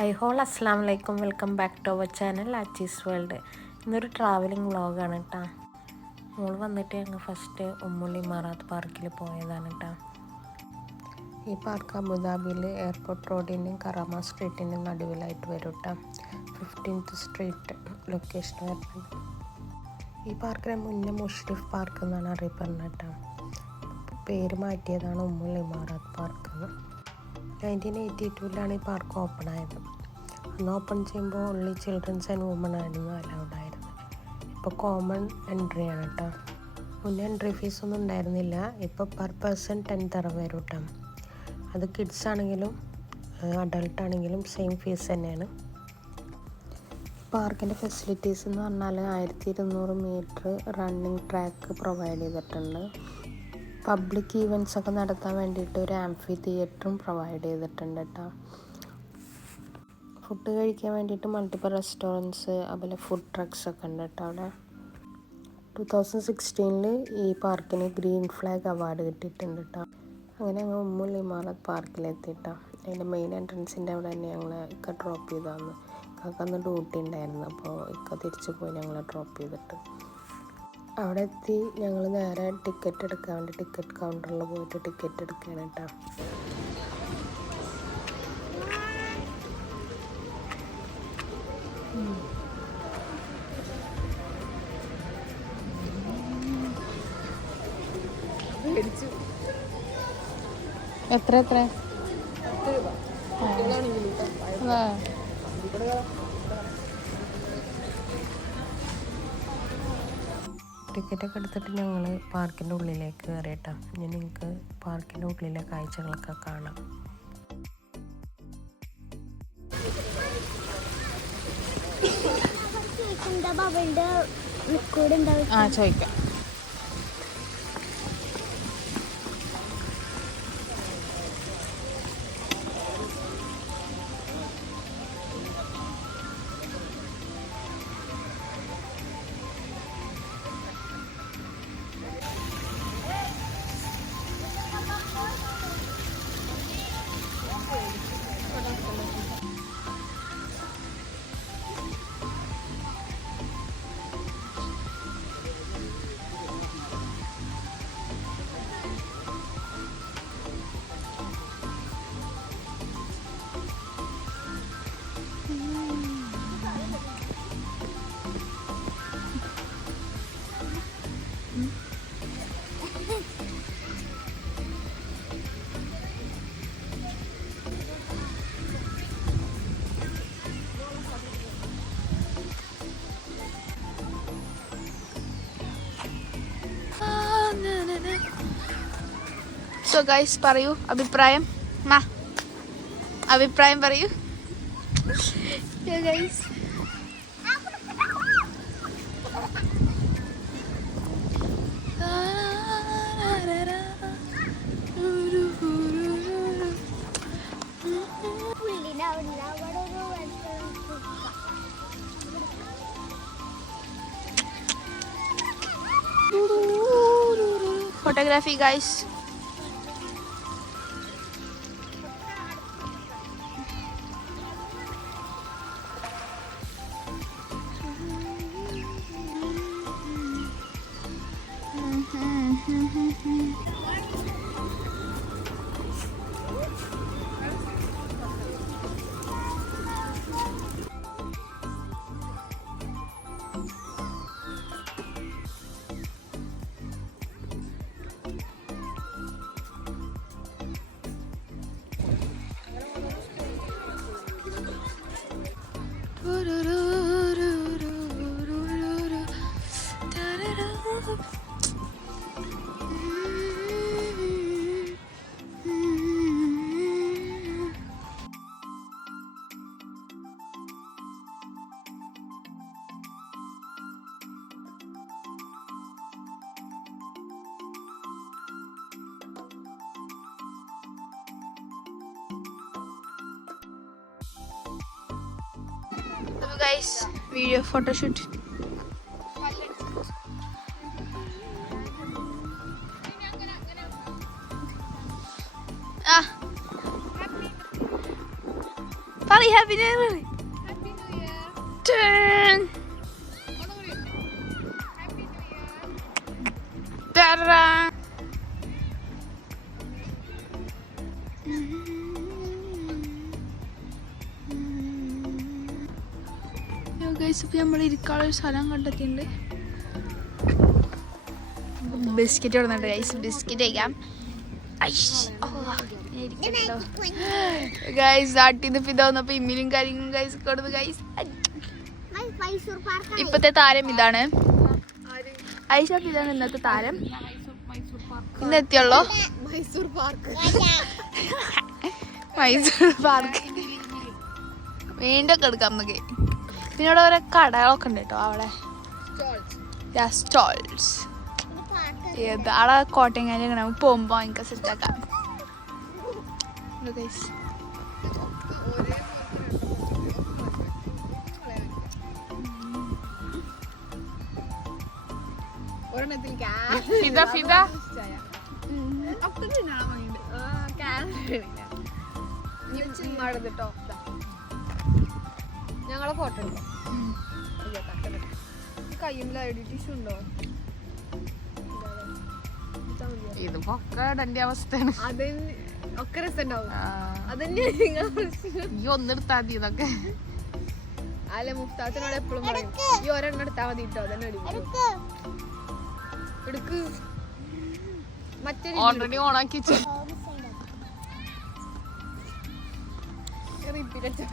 I ഹോൾ അസ്സാം വലൈക്കും. Welcome back to our channel Achi's world. ഇന്നൊരു ട്രാവലിംഗ് വ്ളോഗാണ് കേട്ടോ. മോൾ വന്നിട്ട് ഞങ്ങൾ ഫസ്റ്റ് ഉമ്മുൽ ഇമാറാത്ത് പാർക്കിൽ പോയതാണ് കേട്ടോ. ഈ പാർക്ക് അബുദാബിയിൽ എയർപോർട്ട് റോഡിൻ്റെയും കറാമ സ്ട്രീറ്റിൻ്റെയും നടുവിലായിട്ട് വരും കേട്ടോ. 15th സ്ട്രീറ്റ് ലൊക്കേഷൻ വരുന്നത്. ഈ പാർക്കിന് മുന്നേ മുഷ്രിഫ് പാർക്ക് എന്നാണ് അറിയപ്പെടുന്നത് കേട്ടോ. പേര് മാറ്റിയതാണ് ഉമ്മുൽ ഇമാറാത്ത് പാർക്ക് എന്ന്. 1982 ഈ പാർക്ക് ഓപ്പൺ ആയത്. അന്ന് ഓപ്പൺ ചെയ്യുമ്പോൾ ഓൺലി ചിൽഡ്രൻസ് ആൻഡ് വുമൺ ആയിരുന്നു അലൗഡ് ആയിരുന്നത്. ഇപ്പോൾ കോമൺ എൻട്രി ആണ് കേട്ടോ. മുന്നേ എൻട്രി ഫീസൊന്നും ഉണ്ടായിരുന്നില്ല. ഇപ്പോൾ പെർ പേഴ്സൺ 10 തരം വരും കേട്ടോ. അത് കിഡ്സ് ആണെങ്കിലും അഡൾട്ട് ആണെങ്കിലും സെയിം ഫീസ് തന്നെയാണ്. പാർക്കിൻ്റെ ഫെസിലിറ്റീസ് എന്ന് പറഞ്ഞാൽ 1200 മീറ്റർ റണ്ണിങ് ട്രാക്ക് പ്രൊവൈഡ് ചെയ്തിട്ടുണ്ട്. പബ്ലിക് ഈവൻറ്റ്സ് ഒക്കെ നടത്താൻ വേണ്ടിയിട്ട് ഒരു ആംഫി തിയേറ്ററും പ്രൊവൈഡ് ചെയ്തിട്ടുണ്ട് കേട്ടോ. ഫുഡ് കഴിക്കാൻ വേണ്ടിയിട്ട് മൾട്ടിപ്പിൾ റെസ്റ്റോറൻറ്റ്സ് അതുപോലെ ഫുഡ് ട്രക്സ് ഒക്കെ ഉണ്ട് കേട്ടോ അവിടെ. 2016 ഈ പാർക്കിന് ഗ്രീൻ ഫ്ലാഗ് അവാർഡ് കിട്ടിയിട്ടുണ്ട് കേട്ടോ. അങ്ങനെ ഞങ്ങൾ ഉമ്മുൽ ഇമാറത്ത് പാർക്കിലെത്തിയിട്ടോ. അതിൻ്റെ മെയിൻ എൻട്രൻസിൻ്റെ അവിടെ തന്നെ ഞങ്ങൾ ഇക്ക ഡ്രോപ്പ് ചെയ്ത് തന്നു. ഇക്കൊക്കെ അന്ന് ഡ്യൂട്ടി ഉണ്ടായിരുന്നു. അപ്പോൾ ഇക്ക തിരിച്ച് പോയി ഞങ്ങളെ ഡ്രോപ്പ് ചെയ്തിട്ട് അവിടെ എത്തി ഞങ്ങൾ നേരെ ടിക്കറ്റ് എടുക്കാൻ വേണ്ടി ടിക്കറ്റ് കൗണ്ടറിൽ പോയിട്ട് ടിക്കറ്റ് എടുക്കുകയാണ് കേട്ടോ. എത്ര ടിക്കറ്റൊക്കെ എടുത്തിട്ട് ഞങ്ങൾ പാർക്കിൻ്റെ ഉള്ളിലേക്ക് കയറിയിട്ടാ. ഇനി നിങ്ങൾക്ക് പാർക്കിൻ്റെ ഉള്ളിലെ കാഴ്ചകളൊക്കെ കാണാം. ചോദിക്കാം. സോ ഗൈസ് പറയൂ അഭിപ്രായം. അഭിപ്രായം പറയൂ guys. Photography guys. Guys, video photo shoot. പറയ് ഹാപ്പി ന്യൂ ഇയർ. നമ്മൾ ഇരിക്കാനുള്ള സ്ഥലം കണ്ടെത്തിയിട്ടുണ്ട്. ബിസ്ക്കറ്റ് കൊടുക്കുന്നുണ്ട് ഗൈസ്. ബിസ്ക്കറ്റ് കഴിക്കാം. ഗൈസ് നാട്ടിന്ന് പിന്നെ വന്നപ്പോ ഇമ്മിലും കാര്യങ്ങളും ഗൈസ് കൊടുത്തു ഗൈസ്. ഇപ്പത്തെ താരം ഇതാണ്. ഐഷാപ്പ് ഇതാണ് ഇന്നത്തെ താരം. ഇന്ന് എത്തിയുള്ളോ മൈസൂർ പാർക്ക്. മൈസൂർ പാർക്ക് വീണ്ടൊക്കെ എടുക്കാം നമുക്ക്. പിന്നെ അവിടെ ഓരോ കടകളൊക്കെ ഉണ്ട് കേട്ടോ അവിടെ. സ്റ്റോൾസ് അവിടെ കോട്ടയങ്ങാരി നമുക്ക് പോകുമ്പോ എനിക്ക് സെറ്റാക്കാം. ഞങ്ങളെ ഫോട്ടോ ഉണ്ടോ? കയ്യുമ്മിൽ ഐഡി ടിഷ്യൂ ഉണ്ടോ? ഇതിപ്പോ ഒക്കെ എന്റെ അവസ്ഥയാണ്. അത് ഒക്കെ രസമുണ്ടാവും. അതന്നെ ഈ ഒന്നെടുത്താ മതി ഇതൊക്കെ. അല്ല മുഫ്താത്തിനോട് എപ്പോഴും പറയും ഈ ഒരെണ്ണം എടുത്താൽ മതി കേട്ടോ. അതന്നെ എടുക്ക്. മറ്റേ ഓൾറെഡി ഓണാക്കി റിപ്പീറ്റ് അടിച്ചോ.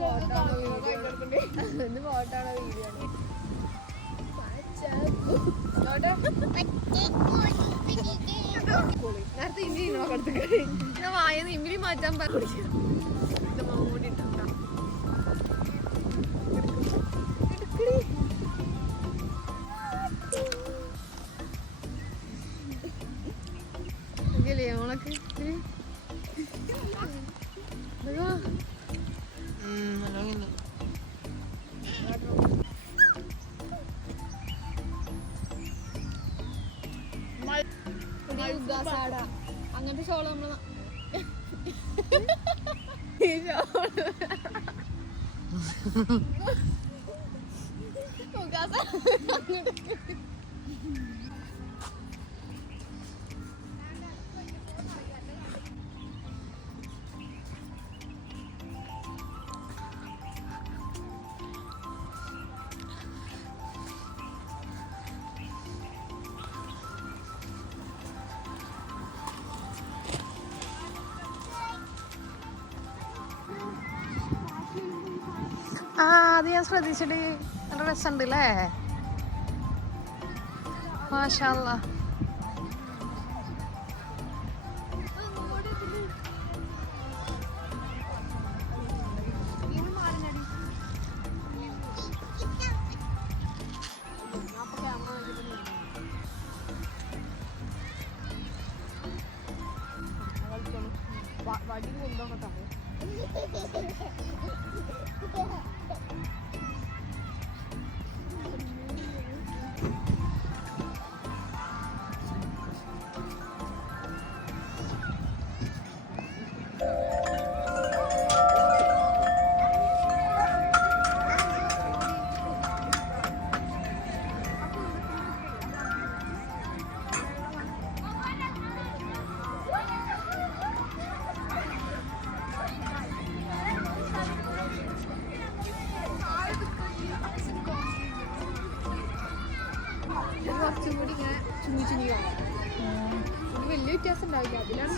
ഫോട്ടോ വീഡിയോ നേരത്തെ ഇഞ്ചി ഞാൻ വായന്ന് ഇമ്മിലി മാറ്റാൻ പറഞ്ഞു. ഓണക്ക് അങ്ങനത്തെ ഷോള് നമ്മള് അത് ഞാൻ ശ്രദ്ധിച്ചിട്ട് നല്ല രസമുണ്ട് അല്ലേ? മാഷാ അല്ലാ. വടി കൊണ്ടോട്ടെ. കുറച്ചും കൂടി ഇങ്ങനെ ചുങ്ങി ചുങ്ങി കാണാം. വലിയ വ്യത്യാസം ഉണ്ടാവില്ല. അതിലാണ്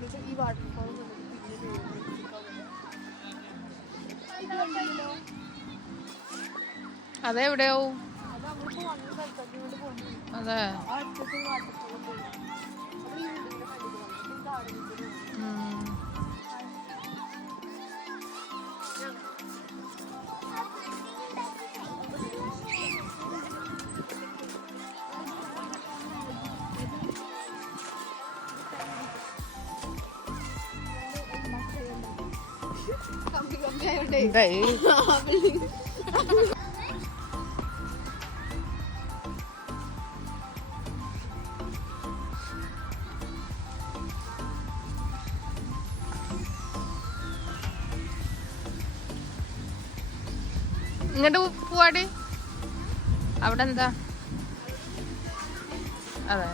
രണ്ടും ഈ വാട്ടർഫോൾ അതെവിടെയാവും? അതെ. ഇങ്ങോട്ട് പോവാടി. അവിടെ എന്താ? അതെ.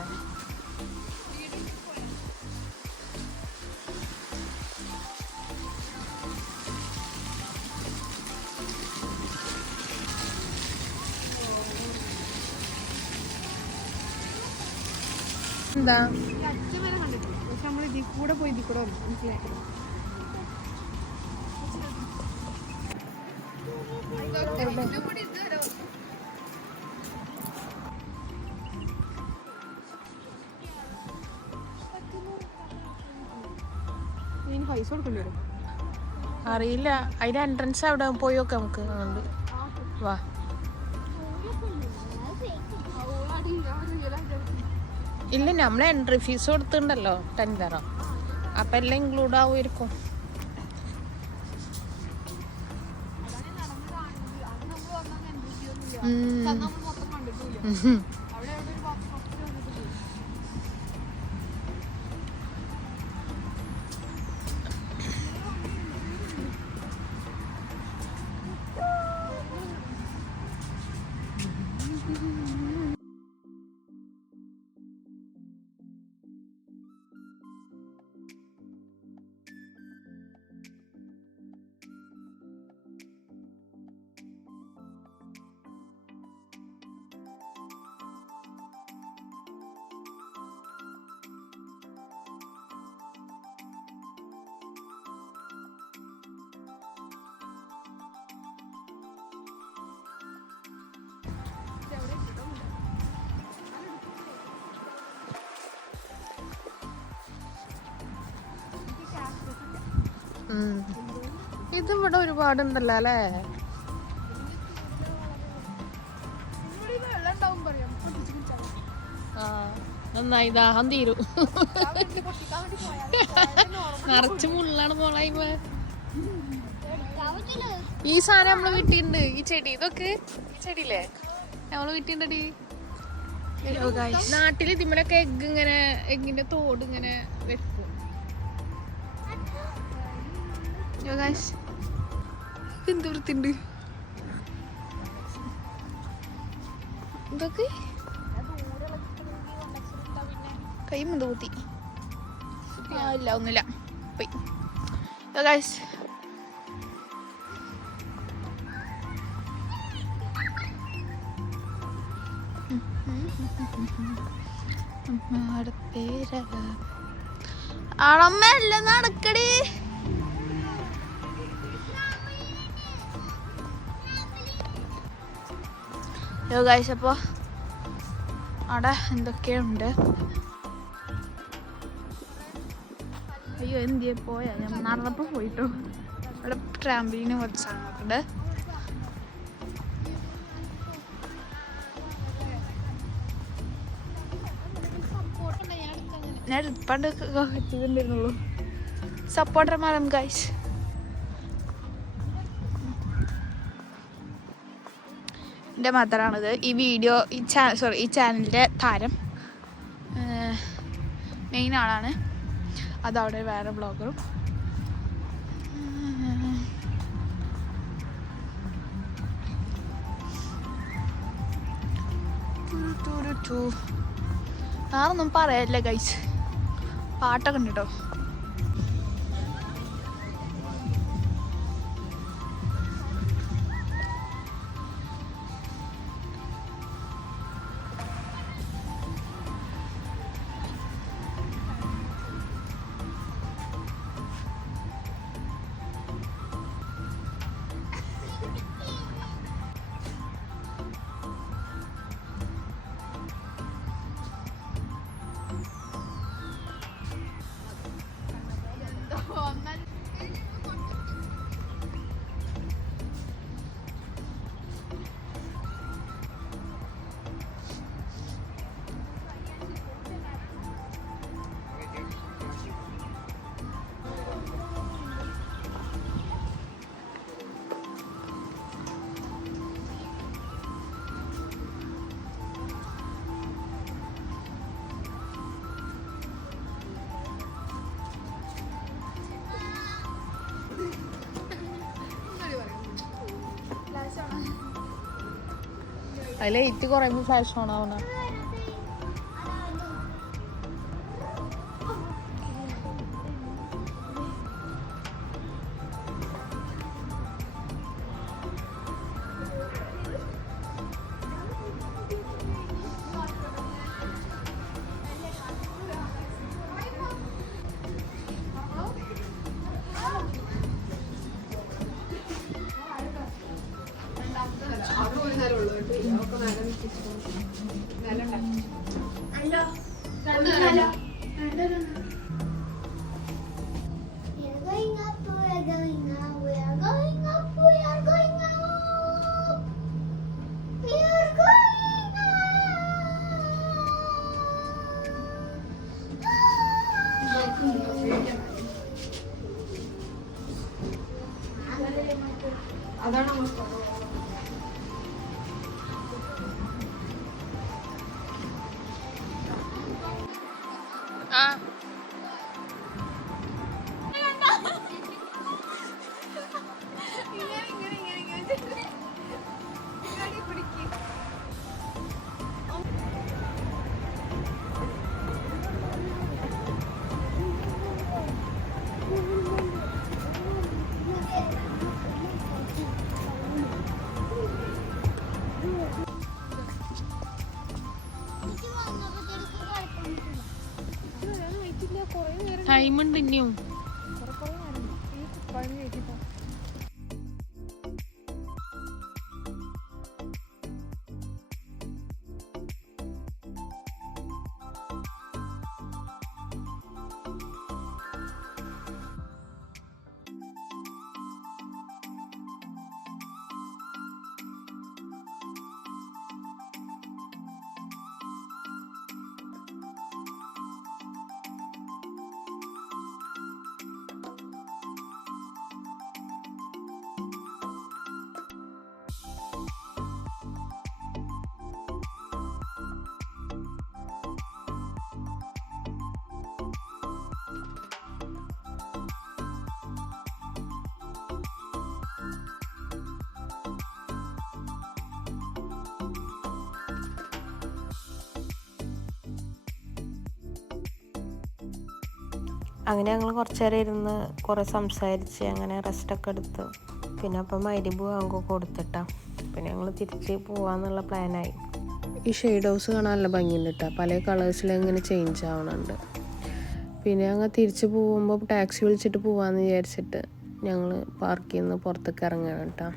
എന്താ കൂടെ പോയി ഇതിൽ കൂടെ മനസ്സിലായി. പൈസ കൊടുക്കേണ്ടി വരും. അറിയില്ല. അതിന്റെ എൻട്രൻസ് അവിടെ പോയി നോക്കാം നമുക്ക്. അതുകൊണ്ട് വാ. ഇല്ല, നമ്മളെ എൻട്രി ഫീസ് കൊടുത്തിട്ടുണ്ടല്ലോ, $10. അപ്പം എല്ലാം ഇൻക്ലൂഡ് ആവുമായിരിക്കും. ഇത് ഇവിടെ ഒരുപാടുണ്ടല്ലോ അല്ലേ? നന്നായി, ദാഹം തീരും. നിറച്ച് മുള്ളാണ് മോളായ്മ. ഈ സാധനം നമ്മള് വീട്ടിലുണ്ട്. ഈ ചെടി, ഇതൊക്കെ ഈ ചെടിയില്ലേ നമ്മള് വീട്ടിലുണ്ടടി. നാട്ടിൽ ഇതിമ്മലൊക്കെ എഗ്ഗ് ഇങ്ങനെ, എഗ്ഗിന്റെ തോട് ഇങ്ങനെ വെക്കും. എന്ത് വൃത്തിണ്ട് ഇതൊക്കെ. കൈ മുന്ത് കൂത്തി. ഇല്ല, ഒന്നുമില്ല, പോയി. ആളമ്മ എല്ലാം നടക്കടി. അപ്പൊ അവിടെ എന്തൊക്കെയുണ്ട്. അയ്യോ, എന്തിയെ പോയാ? ഞാൻ നടന്നപ്പോ പോയിട്ടോ. അവിടെ ട്രാംബിലിന് കുറച്ച് സാധനങ്ങളുണ്ട്. ഞാൻ പണ്ട് എത്തിയിട്ടുണ്ടായിരുന്നുള്ളൂ. Supporter madam guys. എൻ്റെ മദറാണിത്. ഈ വീഡിയോ ഈ ചാനലിൻ്റെ താരം, മെയിൻ ആളാണ്. അതവിടെ വേറെ ബ്ലോഗറും. ആറൊന്നും പറയല്ലേ ഗൈസ്. പാട്ടൊക്കെ ഉണ്ട് കേട്ടോ. അത് ലൈറ്റ് കുറയുമ്പോൾ ഫ്ലാഷ് ഓൺ ആവണ. ടൈമുണ്ട് ഇനിയും. അങ്ങനെ ഞങ്ങൾ കുറച്ച് നേരം ഇരുന്ന് കുറേ സംസാരിച്ച് അങ്ങനെ റെസ്റ്റൊക്കെ എടുത്തു. പിന്നെ അപ്പം മഗ്‌രിബ് ബാങ്ക് കൊടുത്തിട്ടാ പിന്നെ ഞങ്ങൾ തിരിച്ച് പോവാന്നുള്ള പ്ലാനായി. ഈ ഷെയ്ഡ് ഹൗസ് കാണാൻ നല്ല ഭംഗിയുണ്ട് കേട്ടോ, പല കളേഴ്സിലിങ്ങനെ ചേഞ്ച് ആവണുണ്ട്. പിന്നെ ഞങ്ങൾ തിരിച്ച് പോകുമ്പോൾ ടാക്സി വിളിച്ചിട്ട് പോവാമെന്ന് വിചാരിച്ചിട്ട് ഞങ്ങൾ പാർക്കിൽ നിന്ന് പുറത്തേക്ക് ഇറങ്ങുകയാണ് കേട്ടോ.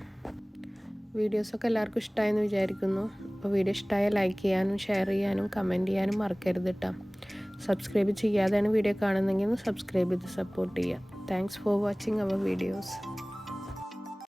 വീഡിയോസൊക്കെ എല്ലാവർക്കും ഇഷ്ടമായെന്ന് വിചാരിക്കുന്നു. അപ്പോൾ വീഡിയോ ഇഷ്ടമായാൽ ലൈക്ക് ചെയ്യാനും ഷെയർ ചെയ്യാനും കമൻറ്റ് ചെയ്യാനും മറക്കരുത് കേട്ടോ. സബ്സ്ക്രൈബ് ചെയ്യാതെയാണ് വീഡിയോ കാണുന്നതെങ്കിൽ സബ്സ്ക്രൈബ് ചെയ്ത് സപ്പോർട്ട് ചെയ്യുക. Thanks for watching our videos.